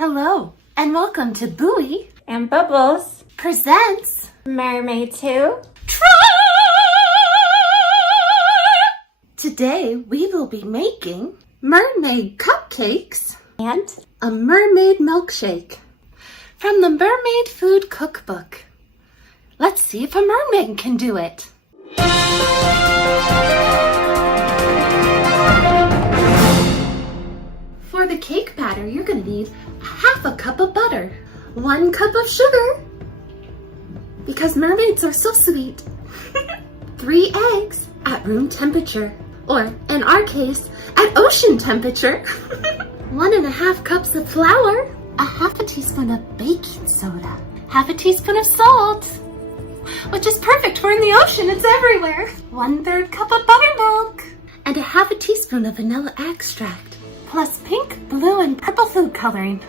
Hello, and welcome to Buoy and Bubbles presents Mermaids Who Try! Today we will be making mermaid cupcakes and a mermaid milkshake from the Mermaid Food cookbook. Let's see if a mermaid can do it. For the cake batter, you're going to need half a cup of butter, 1 cup of sugar, because mermaids are so sweet, 3 eggs at room temperature, or in our case, at ocean temperature, 1½ cups of flour, a ½ teaspoon of baking soda, ½ teaspoon of salt, which is perfect for in the ocean, it's everywhere, 1/3 cup of buttermilk, and a ½ teaspoon of vanilla extract, plus pink, blue, and purple food coloring.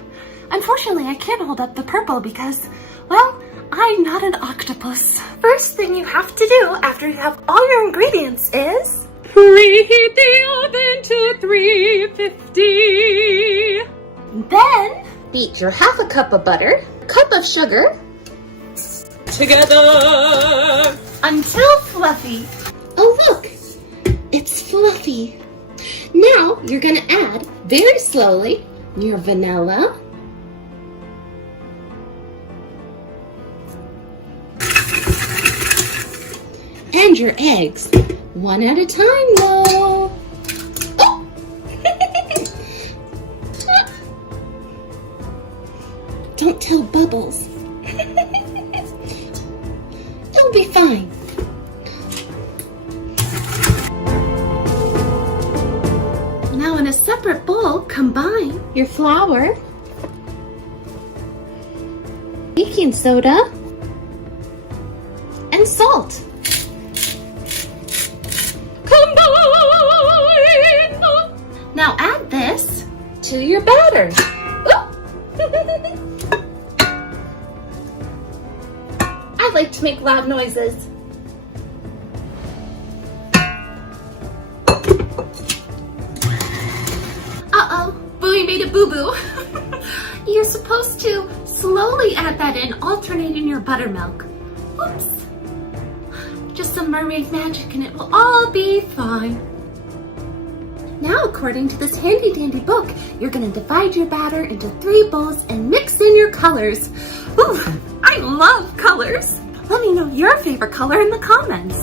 Unfortunately, I can't hold up the purple because, well, I'm not an octopus. First thing you have to do after you have all your ingredients is preheat the oven to 350. Then beat your ½ cup of butter, cup of sugar Together until fluffy. Oh look, it's fluffy. Now you're gonna add very slowly your vanilla, and your eggs, one at a time though. Oh! Don't tell Bubbles. It'll be fine. Now in a separate bowl, combine your flour, baking soda, and salt. Combine! Now add this to your batter. I like to make loud noises. Uh-oh, Buoy made a boo-boo. You're supposed to slowly add that in, alternating your buttermilk. Whoops. Just some mermaid magic and it will all be fine. Now, according to this handy-dandy book, you're gonna divide your batter into 3 bowls and mix in your colors. Ooh, I love colors. Let me know your favorite color in the comments.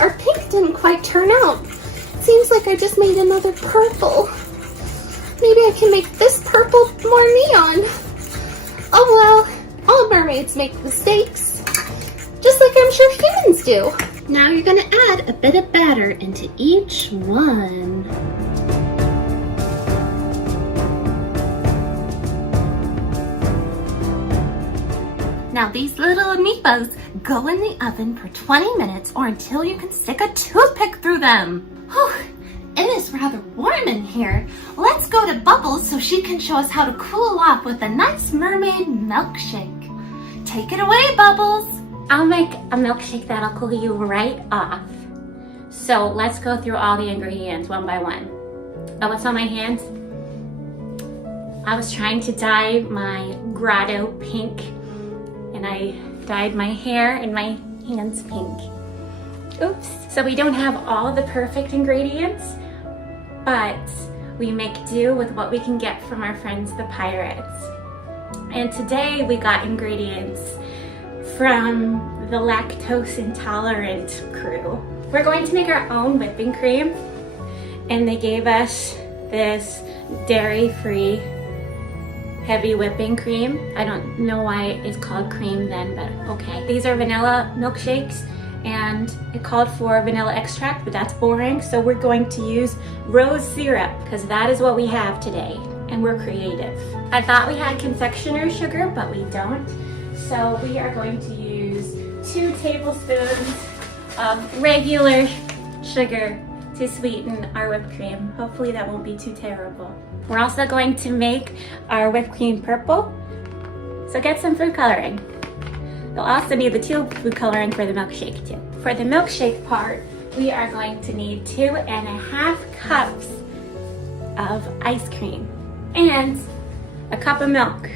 Our pink didn't quite turn out. Seems like I just made another purple. Maybe I can make this purple more neon. Oh well, all mermaids make mistakes, just like I'm sure humans do. Now you're gonna add a bit of batter into each one. Now these little amoebas go in the oven for 20 minutes or until you can stick a toothpick through them. Whew, it is rather warm in here. Let's go to Bubbles so she can show us how to cool off with a nice mermaid milkshake. Take it away, Bubbles. I'll make a milkshake that'll cool you right off. So let's go through all the ingredients one by one. Oh, what's on my hands? I was trying to dye my grotto pink and I dyed my hair and my hands pink. Oops. So we don't have all the perfect ingredients, but we make do with what we can get from our friends the pirates. And today we got ingredients from the lactose intolerant crew. We're going to make our own whipping cream, and they gave us this dairy-free heavy whipping cream. I don't know why it's called cream then, but okay. These are vanilla milkshakes, and it called for vanilla extract, but that's boring, so we're going to use rose syrup because that is what we have today, and we're creative. I thought we had confectioner's sugar, but we don't, so we are going to use 2 tablespoons of regular sugar to sweeten our whipped cream. Hopefully that won't be too terrible. We're also going to make our whipped cream purple So get some food coloring. You'll also need the tube food coloring for the milkshake too. For the milkshake part, we are going to need 2.5 cups of ice cream and a cup of milk.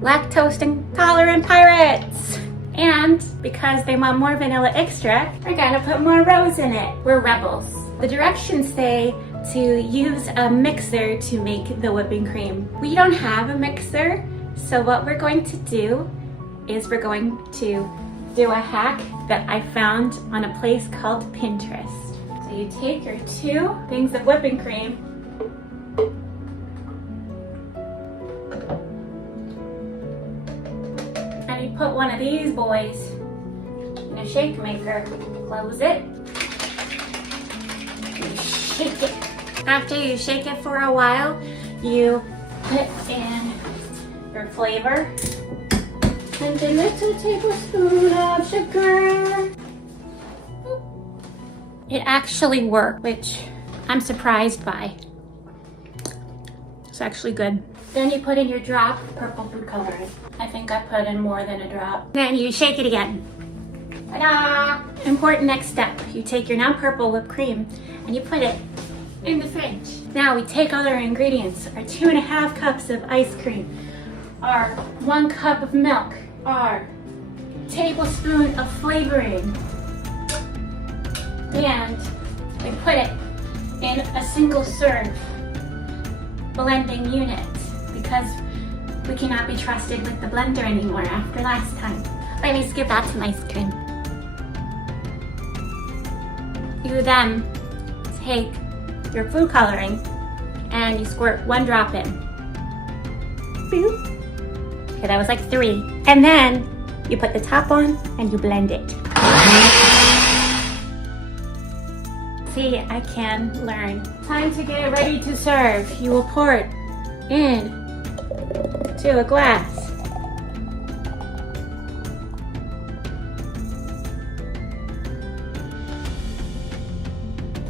Lactose intolerant pirates! And because they want more vanilla extract, we're gonna put more rose in it. We're rebels. The directions say to use a mixer to make the whipping cream. We don't have a mixer, so what we're going to do is we're going to do a hack that I found on a place called Pinterest. So you take your 2 things of whipping cream and you put one of these boys in a shake maker. Close it. You shake it. After you shake it for a while, you put in your flavor and a little tablespoon of sugar. It actually worked, which I'm surprised by. It's actually good. Then you put in your drop of purple food coloring. I think I put in more than a drop. Then you shake it again. Ta-da! Important next step. You take your now purple whipped cream and you put it in the fridge. Now we take all our ingredients, our 2.5 cups of ice cream, our 1 cup of milk, our tablespoon of flavoring, and we put it in a single serve blending unit because we cannot be trusted with the blender anymore after last time. Let me skip out some ice cream. You then take your food coloring and you squirt 1 drop in. Boop. Okay, that was like 3. And then you put the top on and you blend it. See, I can learn. Time to get it ready to serve. You will pour it in to a glass.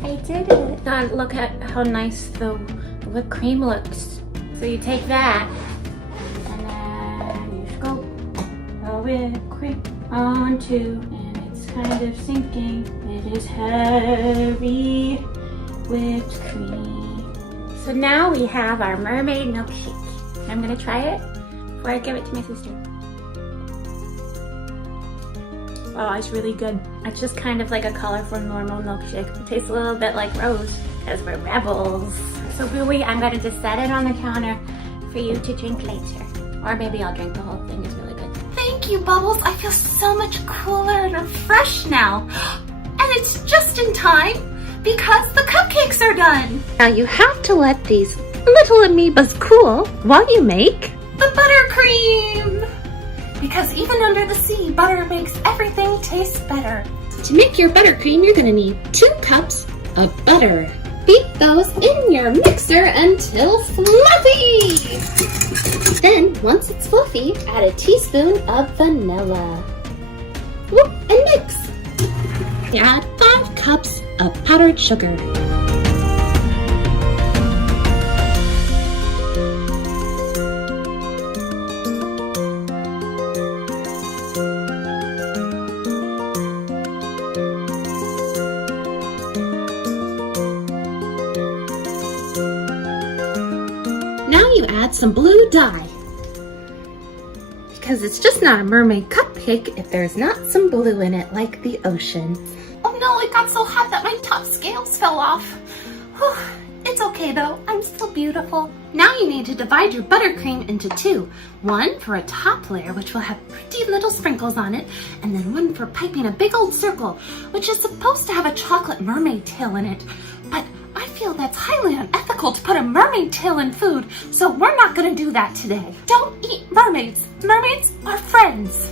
I did it. Now look at how nice the whipped cream looks. So you take that and then you scoop the whipped cream onto, and it's kind of sinking. It is heavy whipped cream. So now we have our mermaid milkshake. I'm gonna try it before I give it to my sister. Oh, it's really good. It's just kind of like a colorful normal milkshake. It tastes a little bit like rose because we're rebels. So Buoy, I'm gonna just set it on the counter for you to drink later. Or maybe I'll drink the whole thing. It's really good. Thank you, Bubbles. I feel so much cooler and refreshed now. And it's just in time because the cupcakes are done. Now you have to let these little amoebas cool while you make the buttercream. Because even under the sea, butter makes everything taste better. To make your buttercream, you're gonna need 2 cups of butter. Beat those in your mixer until fluffy. Then, once it's fluffy, add a teaspoon of vanilla. Whoop, and mix. Add 5 cups of powdered sugar. Now you add some blue dye. Because it's just not a mermaid cupcake if there's not some blue in it like the ocean. Oh no, it got so hot that my top scales fell off. Whew, it's okay though, I'm still beautiful. Now you need to divide your buttercream into 2. 1 for a top layer, which will have pretty little sprinkles on it, and then 1 for piping a big old circle, which is supposed to have a chocolate mermaid tail in it. But I feel that's highly unethical to put a mermaid tail in food, so we're not gonna do that today. Don't eat mermaids. Mermaids are friends.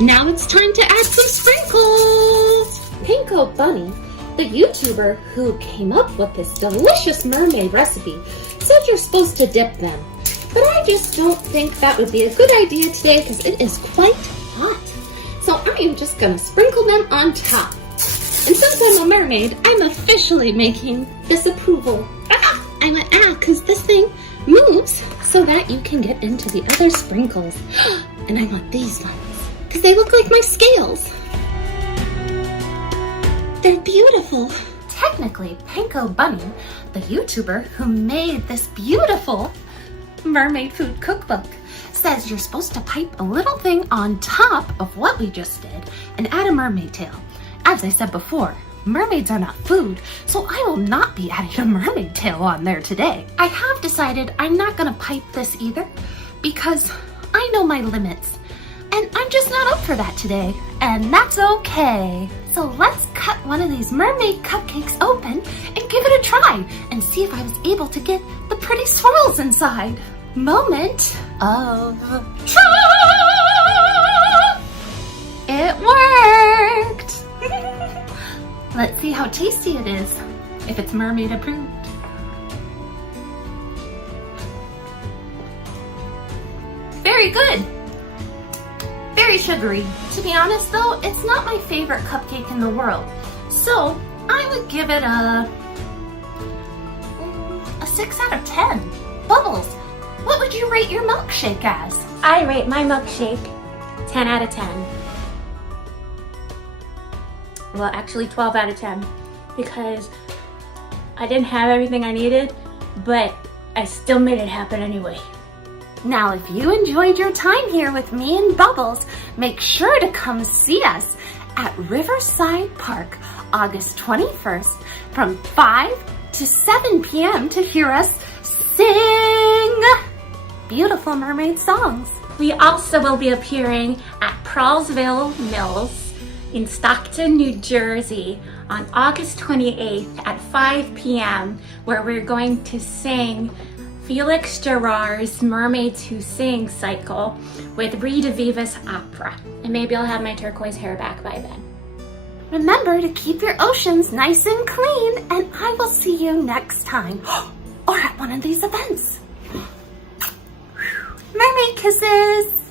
Now it's time to add some sprinkles. Pankobunny, the YouTuber who came up with this delicious mermaid recipe, said you're supposed to dip them but I just don't think that would be a good idea today because it is quite hot. So I am just gonna sprinkle them on top. And since I'm a mermaid, I'm officially making this approval. I'm an because this thing moves so that you can get into the other sprinkles. And I want these ones because they look like my scales. They're beautiful. Technically, pankobunny, the YouTuber who made this beautiful Mermaid Food cookbook, says you're supposed to pipe a little thing on top of what we just did and add a mermaid tail. As I said before, mermaids are not food, so I will not be adding a mermaid tail on there today. I have decided I'm not gonna pipe this either because I know my limits and I'm just not up for that today, and that's okay. So let's cut one of these mermaid cupcakes open and give it a try and see if I was able to get the pretty swirls inside. Moment of truth! It worked! Let's see how tasty it is, if it's mermaid approved. Very good. Very sugary. To be honest though, it's not my favorite cupcake in the world. So I would give it a 6 out of 10. Bubbles, what would you rate your milkshake as? I rate my milkshake 10 out of 10. Well, actually 12 out of 10 because I didn't have everything I needed, but I still made it happen anyway. Now, if you enjoyed your time here with me and Bubbles, make sure to come see us at Riverside Park, August 21st from 5 to 7 p.m. to hear us sing beautiful mermaid songs. We also will be appearing at Prallsville Mills in Stockton, New Jersey on August 28th at 5 p.m. where we're going to sing Felix Gerard's Mermaids Who Sing cycle with Redivivus Opera. And maybe I'll have my turquoise hair back by then. Remember to keep your oceans nice and clean, and I will see you next time or at one of these events. Mermaid kisses!